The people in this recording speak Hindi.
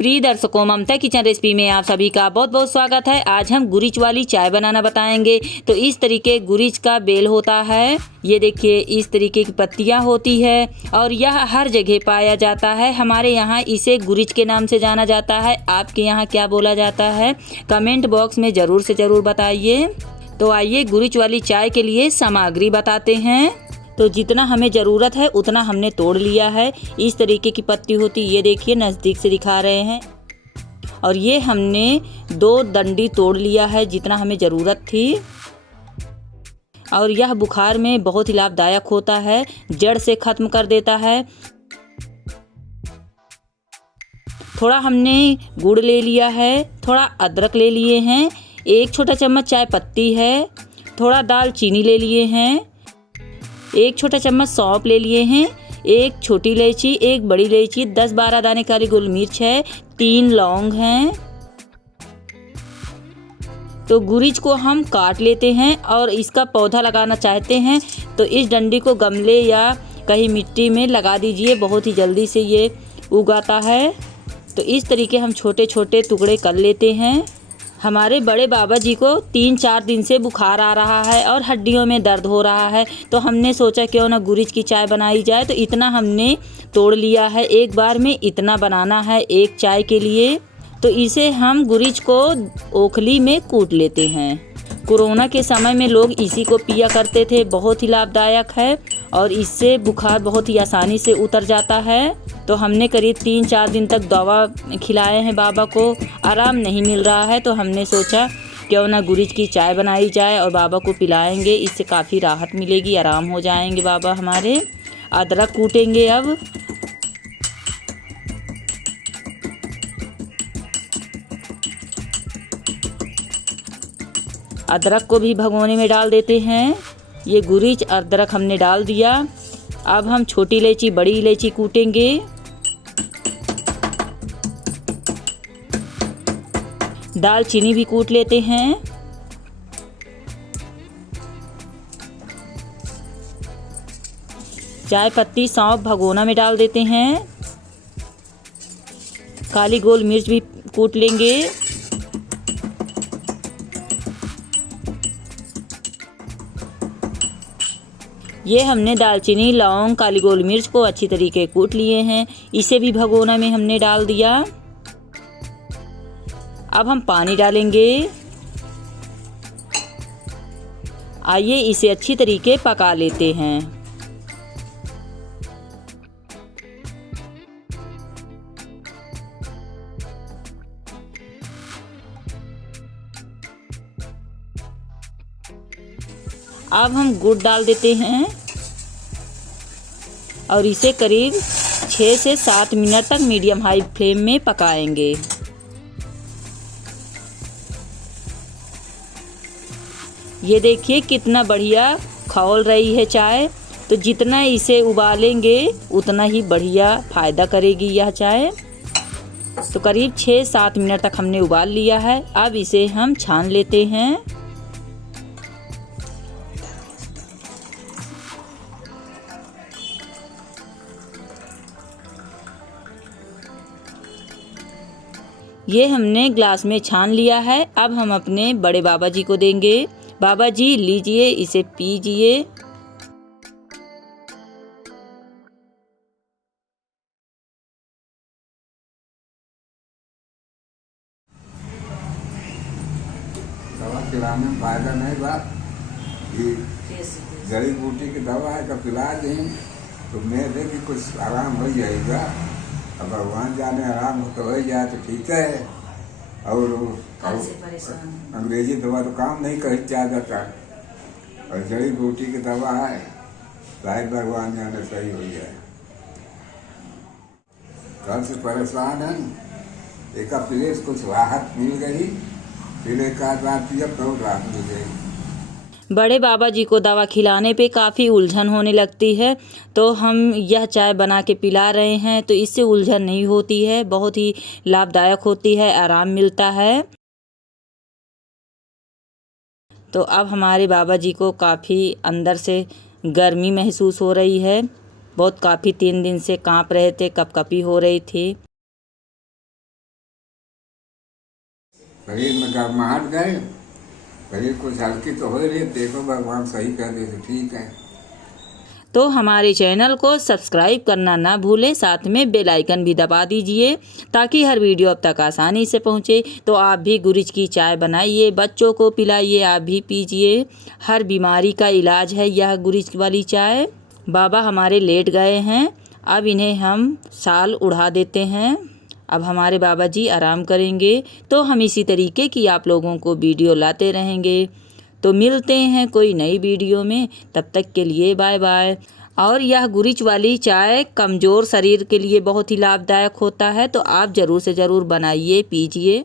प्रिय दर्शकों, ममता किचन रेसिपी में आप सभी का बहुत बहुत स्वागत है। आज हम गुरीच वाली चाय बनाना बताएंगे। तो इस तरीके गुरीच का बेल होता है। ये देखिए, इस तरीके की पत्तियां होती है और यह हर जगह पाया जाता है। हमारे यहाँ इसे गुरीच के नाम से जाना जाता है। आपके यहाँ क्या बोला जाता है, कमेंट बॉक्स में ज़रूर से ज़रूर बताइए। तो आइए गुरीच वाली चाय के लिए सामग्री बताते हैं। तो जितना हमें ज़रूरत है उतना हमने तोड़ लिया है। इस तरीके की पत्ती होती, ये देखिए नज़दीक से दिखा रहे हैं। और ये हमने 2 डंडी तोड़ लिया है, जितना हमें ज़रूरत थी। और यह बुखार में बहुत ही लाभदायक होता है, जड़ से ख़त्म कर देता है। थोड़ा हमने गुड़ ले लिया है, थोड़ा अदरक ले लिए हैं, 1 छोटा चम्मच चाय पत्ती है, थोड़ा दालचीनी ले लिए हैं, 1 छोटा चम्मच सौंफ ले लिए हैं, 1 छोटी इलायची, 1 बड़ी इलायची, 10-12 दाने काली गोल मिर्च है, 3 लौंग हैं। तो गुरीच को हम काट लेते हैं और इसका पौधा लगाना चाहते हैं तो इस डंडी को गमले या कहीं मिट्टी में लगा दीजिए, बहुत ही जल्दी से ये उगाता है। तो इस तरीके हम छोटे छोटे टुकड़े कर लेते हैं। हमारे बड़े बाबा जी को 3-4 दिन से बुखार आ रहा है और हड्डियों में दर्द हो रहा है। तो हमने सोचा क्यों ना गुरीच की चाय बनाई जाए। तो इतना हमने तोड़ लिया है, एक बार में इतना बनाना है एक चाय के लिए। तो इसे हम गुरीच को ओखली में कूट लेते हैं। कोरोना के समय में लोग इसी को पिया करते थे, बहुत ही लाभदायक है और इससे बुखार बहुत ही आसानी से उतर जाता है। तो हमने करीब 3-4 दिन तक दवा खिलाए हैं बाबा को, आराम नहीं मिल रहा है। तो हमने सोचा क्यों ना गुरीच की चाय बनाई जाए और बाबा को पिलाएंगे, इससे काफ़ी राहत मिलेगी, आराम हो जाएंगे बाबा हमारे। अदरक कूटेंगे अब। अदरक को भी भगोने में डाल देते हैं। ये गुरीच अदरक हमने डाल दिया। अब हम छोटी इलायची बड़ी इलायची कूटेंगे। दालचीनी भी कूट लेते हैं। चाय पत्ती सौंफ भगोना में डाल देते हैं। काली गोल मिर्च भी कूट लेंगे। ये हमने दालचीनी, लौंग, काली गोल मिर्च को अच्छी तरीके कूट लिए हैं। इसे भी भगोना में हमने डाल दिया। अब हम पानी डालेंगे। आइए इसे अच्छी तरीके पका लेते हैं। अब हम गुड़ डाल देते हैं और इसे करीब 6 से 7 मिनट तक मीडियम हाई फ्लेम में पकाएंगे। ये देखिए कितना बढ़िया खौल रही है चाय। तो जितना इसे उबालेंगे उतना ही बढ़िया फ़ायदा करेगी यह चाय। तो करीब 6-7 मिनट तक हमने उबाल लिया है। अब इसे हम छान लेते हैं। ये हमने ग्लास में छान लिया है। अब हम अपने बड़े बाबा जी को देंगे। बाबा जी लीजिए, इसे पीजिए। दवा खिलाने में फायदा नहीं बात, ये जड़ी बूटी की दवा है, का पिला दें तो मेरे भी कुछ आराम हो जाएगा। अब भगवान जाने आराम तो हो जाए तो ठीक है। और अंग्रेजी दवा तो काम नहीं कर जाता, और जड़ी बूटी की दवा है, शायद भगवान जाने सही हो जाए। कल से परेशान है, एक प्लेस कुछ राहत मिल गई, फिर एक आध बार पिया बहुत राहत मिल गई। बड़े बाबा जी को दवा खिलाने पे काफ़ी उलझन होने लगती है, तो हम यह चाय बना के पिला रहे हैं। तो इससे उलझन नहीं होती है, बहुत ही लाभदायक होती है, आराम मिलता है। तो अब हमारे बाबा जी को काफ़ी अंदर से गर्मी महसूस हो रही है, बहुत काफ़ी 3 दिन से काँप रहे थे, कपकपी हो रही थी। शरीर में गर्माहट गए, शरीर कुछ हल्की तो हो रही, देखो भगवान सही कर दे तो ठीक है। तो हमारे चैनल को सब्सक्राइब करना ना भूलें, साथ में बेल आइकन भी दबा दीजिए ताकि हर वीडियो अब तक आसानी से पहुंचे। तो आप भी गुरिच की चाय बनाइए, बच्चों को पिलाइए, आप भी पीजिए। हर बीमारी का इलाज है यह गुरिच वाली चाय। बाबा हमारे लेट गए हैं, अब इन्हें हम शाल उड़ा देते हैं। अब हमारे बाबा जी आराम करेंगे। तो हम इसी तरीके की आप लोगों को वीडियो लाते रहेंगे। तो मिलते हैं कोई नई वीडियो में, तब तक के लिए बाय बाय। और यह गुरिच वाली चाय कमज़ोर शरीर के लिए बहुत ही लाभदायक होता है, तो आप ज़रूर से ज़रूर बनाइए, पीजिए।